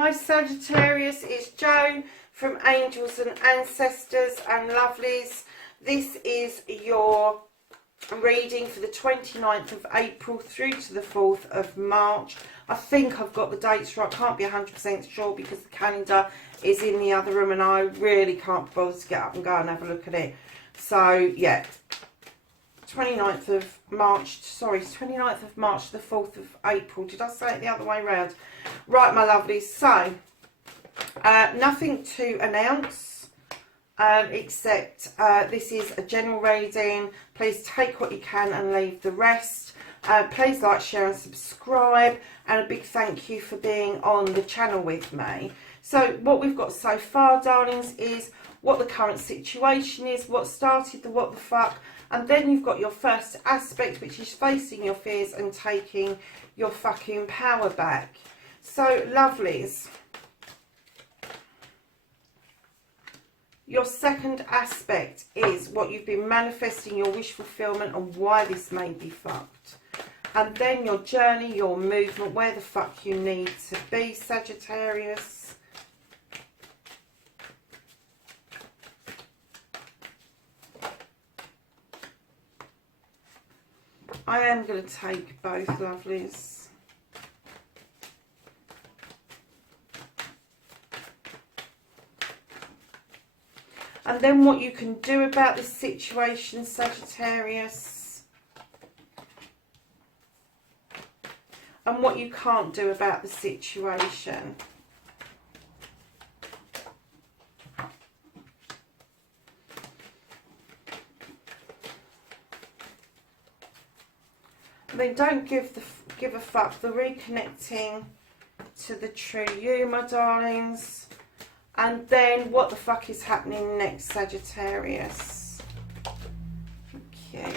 Hi Sagittarius, it's Jo from Angels and Ancestors and Lovelies. This is your reading for the 29th of April through to the 4th of March. I think I've got the dates right, can't be 100% sure because the calendar is in the other room and I really can't bother to get up and go and have a look at it. So yeah, 29th of March, sorry, 29th of March to the 4th of April. Did I say it the other way around? Right, my lovelies, so nothing to announce except this is a general reading. Please take what you can and leave the rest. Please like, share and subscribe, and a big thank you for being on the channel with me. So what we've got so far, darlings, is what the current situation is, what started the what the fuck, and then you've got your first aspect, which is facing your fears and taking your fucking power back. So, lovelies, your second aspect is what you've been manifesting, your wish fulfillment, and why this may be fucked. And then your journey, your movement, where the fuck you need to be, Sagittarius. I am going to take both, lovelies. And then what you can do about this situation, Sagittarius. And what you can't do about the situation. They don't give a fuck. The reconnecting to the true you, my darlings. And then what the fuck is happening next, Sagittarius? Okay.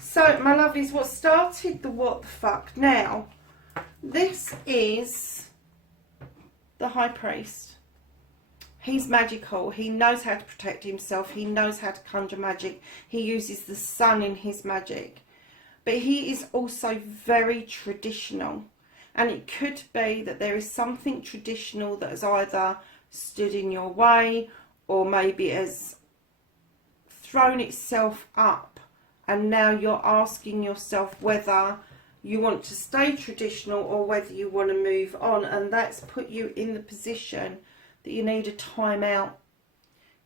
So, my lovelies, what started the what the fuck? Now, this is the High Priest. He's magical. He knows how to protect himself. He knows how to conjure magic. He uses the sun in his magic. But he is also very traditional. And it could be that there is something traditional that has either stood in your way or maybe has thrown itself up. And now you're asking yourself whether you want to stay traditional or whether you want to move on. And that's put you in the position that you need a time out.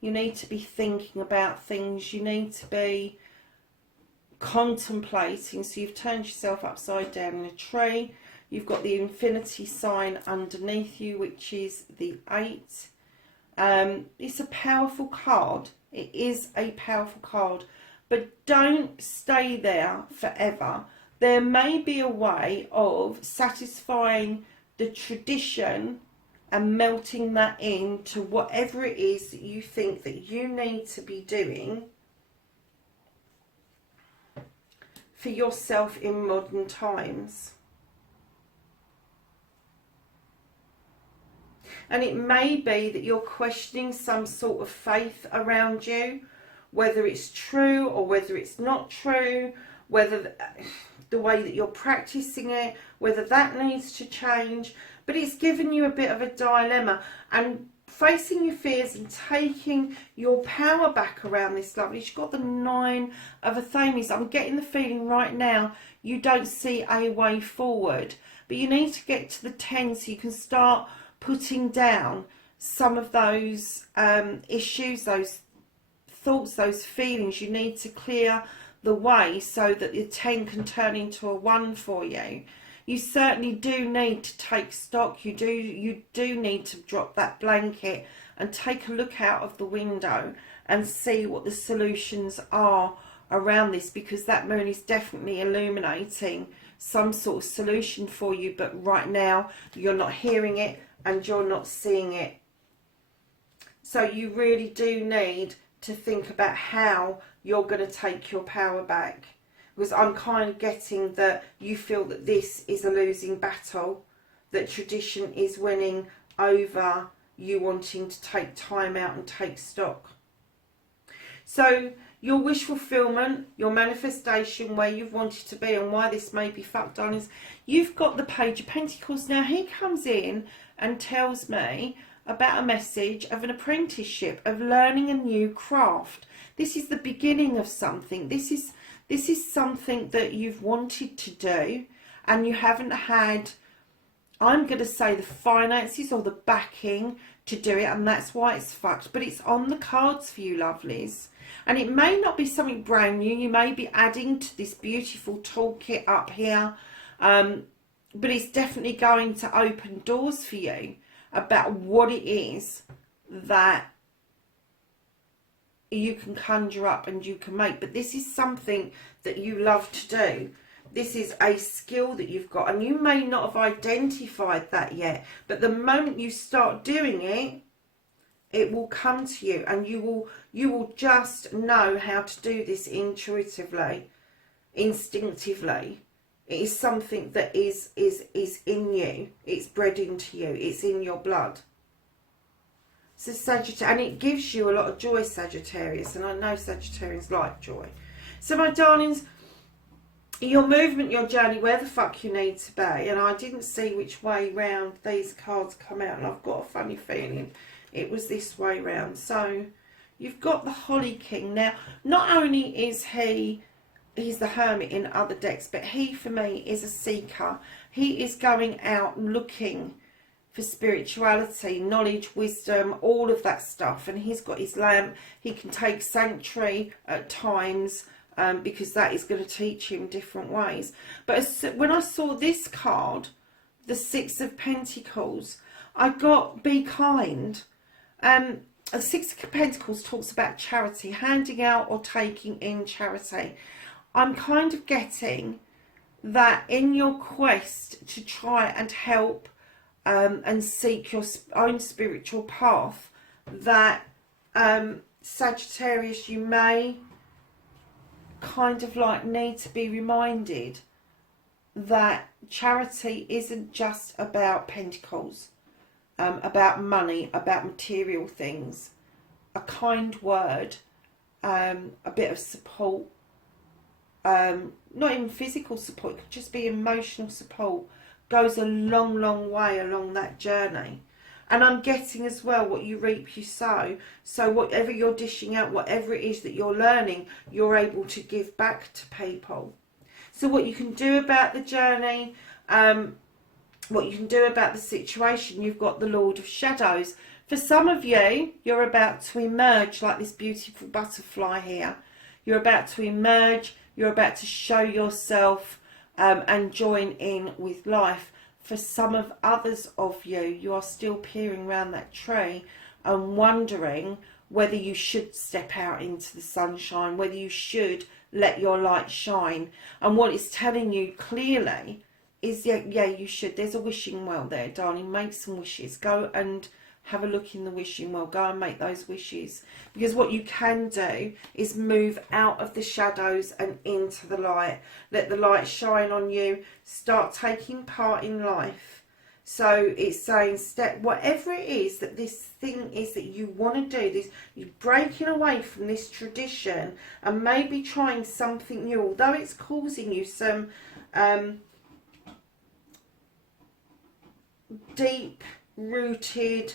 You need to be thinking about things. You need to be contemplating. So you've turned yourself upside down in a tree. You've got the infinity sign underneath you, which is the 8. It's a powerful card. It is a powerful card, but don't stay there forever. There may be a way of satisfying the tradition and melting that into whatever it is that you think that you need to be doing for yourself in modern times. And it may be that you're questioning some sort of faith around you, whether it's true or whether it's not true, whether the way that you're practicing it, whether that needs to change. But it's given you a bit of a dilemma, and facing your fears and taking your power back around this, lovely. You've got the 9 of Athenians. I'm getting the feeling right now you don't see a way forward, but you need to get to the 10 so you can start putting down some of those issues, those thoughts, those feelings. You need to clear the way so that the 10 can turn into a 1 for you. You certainly do need to take stock. You do need to drop that blanket and take a look out of the window and see what the solutions are around this, because that moon is definitely illuminating some sort of solution for you, but right now you're not hearing it and you're not seeing it. So you really do need to think about how you're going to take your power back. Because I'm kind of getting that you feel that this is a losing battle, that tradition is winning over you wanting to take time out and take stock. So your wish fulfillment, your manifestation, where you've wanted to be and why this may be fucked on is you've got the Page of Pentacles. Now he comes in and tells me about a message of an apprenticeship, of learning a new craft. This is the beginning of something. This is something that you've wanted to do and you haven't had, I'm going to say, the finances or the backing to do it, and that's why it's fucked. But it's on the cards for you, lovelies. And it may not be something brand new. You may be adding to this beautiful toolkit up here. But it's definitely going to open doors for you about what it is that you can conjure up and you can make. But this is something that you love to do. This is a skill that you've got, and you may not have identified that yet, but the moment you start doing it, it will come to you, and you will just know how to do this intuitively, instinctively. It is something that is in you. It's bred into you. It's in your blood. So Sagittarius, and it gives you a lot of joy, Sagittarius, and I know Sagittarians like joy. So my darlings, your movement, your journey, where the fuck you need to be. And I didn't see which way round these cards come out, and I've got a funny feeling it was this way round. So you've got the Holly King. Now, not only is he's the Hermit in other decks, but he, for me, is a seeker. He is going out looking for spirituality, knowledge, wisdom, all of that stuff. And he's got his lamp. He can take sanctuary at times, because that is going to teach him different ways. But when I saw this card, the Six of Pentacles, I got be kind. The Six of Pentacles talks about charity, handing out or taking in charity. I'm kind of getting that in your quest to try and help and seek your own spiritual path, that Sagittarius, you may kind of like need to be reminded that charity isn't just about pentacles, about money, about material things. A kind word, a bit of support, not even physical support, it could just be emotional support, goes a long, long way along that journey. And I'm getting as well, what you reap, you sow. So whatever you're dishing out, whatever it is that you're learning, you're able to give back to people. So what you can do about the journey, what you can do about the situation, you've got the Lord of Shadows. For some of you, you're about to emerge like this beautiful butterfly here. You're about to emerge, you're about to show yourself and join in with life. For some of others of you, you are still peering around that tree and wondering whether you should step out into the sunshine, whether you should let your light shine. And what it's telling you clearly is, yeah, you should. There's a wishing well there, darling. Make some wishes. Go and have a look in the wishing well. Go and make those wishes. Because what you can do is move out of the shadows and into the light. Let the light shine on you. Start taking part in life. So it's saying, whatever it is that this thing is that you want to do, this, you're breaking away from this tradition and maybe trying something new, although it's causing you some deep-rooted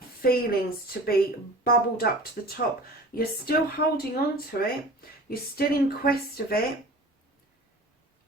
feelings to be bubbled up to the top. You're still holding on to it. You're still in quest of it.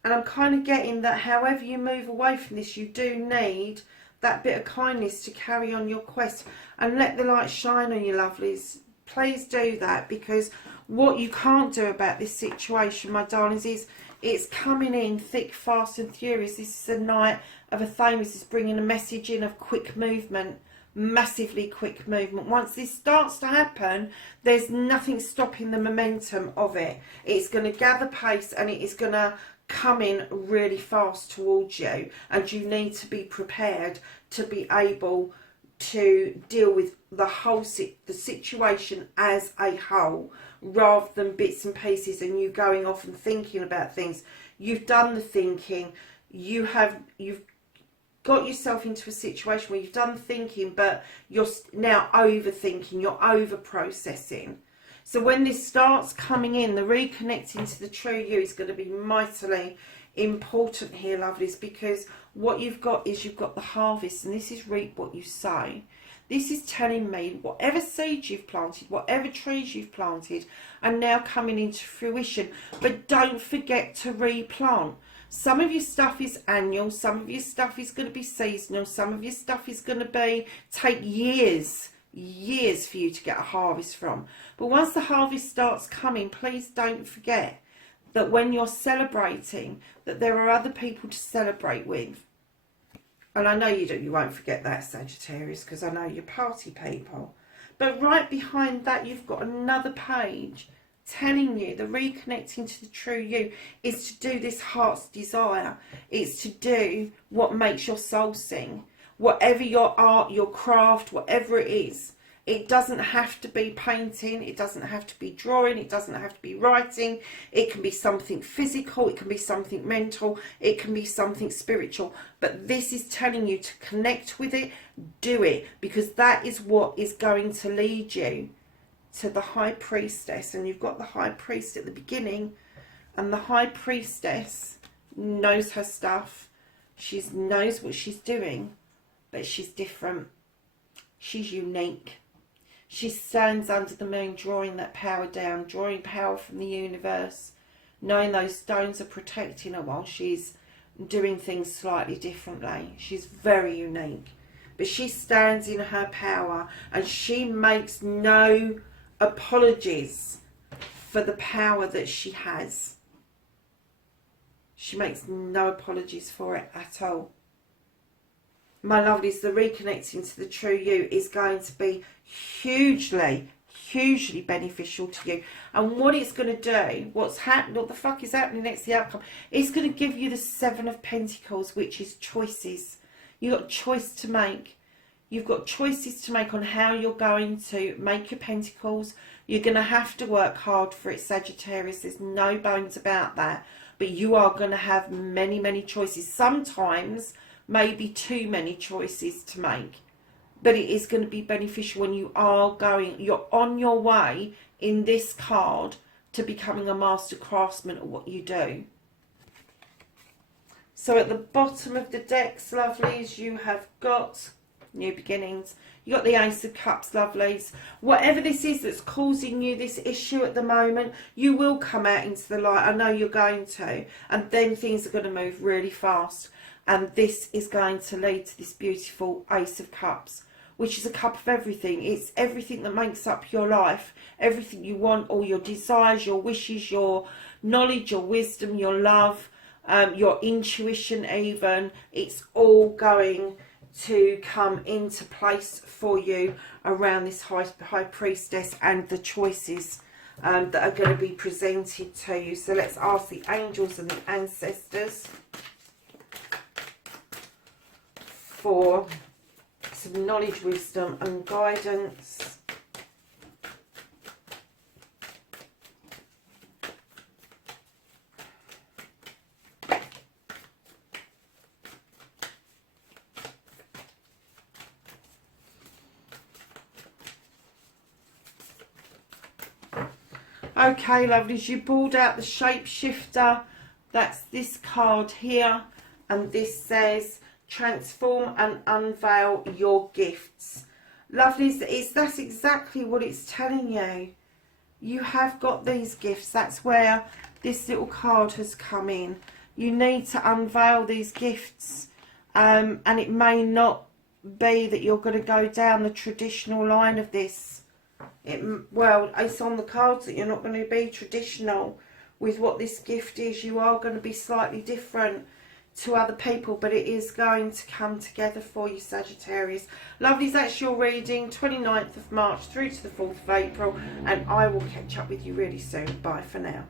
And I'm kind of getting that however you move away from this, you do need that bit of kindness to carry on your quest. And let the light shine on you, lovelies. Please do that, because what you can't do about this situation, my darlings, is it's coming in thick, fast and furious. This is a night of a Thames. It's bringing a message in of quick movement. Massively quick movement. Once this starts to happen, there's nothing stopping the momentum of it. It's going to gather pace and it is going to come in really fast towards you, and you need to be prepared to be able to deal with the situation as a whole, rather than bits and pieces and you going off and thinking about things. You've done the thinking, you've got yourself into a situation where you've done thinking, but you're now overthinking, you're over processing. So when this starts coming in, the reconnecting to the true you is going to be mightily important here, lovelies, because what you've got is you've got the harvest, and this is reap what you sow. This is telling me whatever seeds you've planted, whatever trees you've planted, are now coming into fruition. But don't forget to replant. Some of your stuff is annual, some of your stuff is going to be seasonal, some of your stuff is going to take years for you to get a harvest from. But once the harvest starts coming, please don't forget that when you're celebrating, that there are other people to celebrate with. And I know you won't forget that, Sagittarius, because I know you're party people. But right behind that, you've got another page telling you the reconnecting to the true you is to do this heart's desire. It's to do what makes your soul sing. Whatever your art, your craft, whatever it is. It doesn't have to be painting, it doesn't have to be drawing, it doesn't have to be writing. It can be something physical, it can be something mental, it can be something spiritual. But this is telling you to connect with it, do it, because that is what is going to lead you to the High Priestess. And you've got the High Priest at the beginning, and the High Priestess knows her stuff. She knows what she's doing, but she's different. She's unique. She stands under the moon, drawing that power down, drawing power from the universe, knowing those stones are protecting her while she's doing things slightly differently. She's very unique. But she stands in her power, and she makes no apologies for the power that she has. She makes no apologies for it at all. My lovelies, the reconnecting to the true you is going to be hugely beneficial to you. And what it's going to do, what the fuck is happening next to the outcome, it's going to give you the Seven of Pentacles, which is choices. You've got a choice to make. You've got choices to make on how you're going to make your pentacles. You're going to have to work hard for it, Sagittarius. There's no bones about that. But you are going to have many choices. Sometimes maybe too many choices to make, but it is going to be beneficial when you're on your way in this card to becoming a master craftsman at what you do. So at the bottom of the decks, lovelies, you have got new beginnings. You got the Ace of Cups, lovelies. Whatever this is that's causing you this issue at the moment, you will come out into the light. I know you're going to, and then things are going to move really fast. And this is going to lead to this beautiful Ace of Cups, which is a cup of everything. It's everything that makes up your life, everything you want, all your desires, your wishes, your knowledge, your wisdom, your love, your intuition even. It's all going to come into place for you around this high Priestess and the choices that are going to be presented to you. So let's ask the angels and the ancestors for some knowledge, wisdom and guidance. Okay, lovelies, you pulled out the Shapeshifter. That's this card here, and this says transform and unveil your gifts. Lovelies, that's exactly what it's telling you. You have got these gifts. That's where this little card has come in. You need to unveil these gifts, and it may be that you're going to go down the traditional line of this. Well, it's on the cards that you're not going to be traditional with what this gift is. You are going to be slightly different to other people, but it is going to come together for you, Sagittarius. Lovelies, that's your reading, 29th of March through to the 4th of April, and I will catch up with you really soon. Bye for now.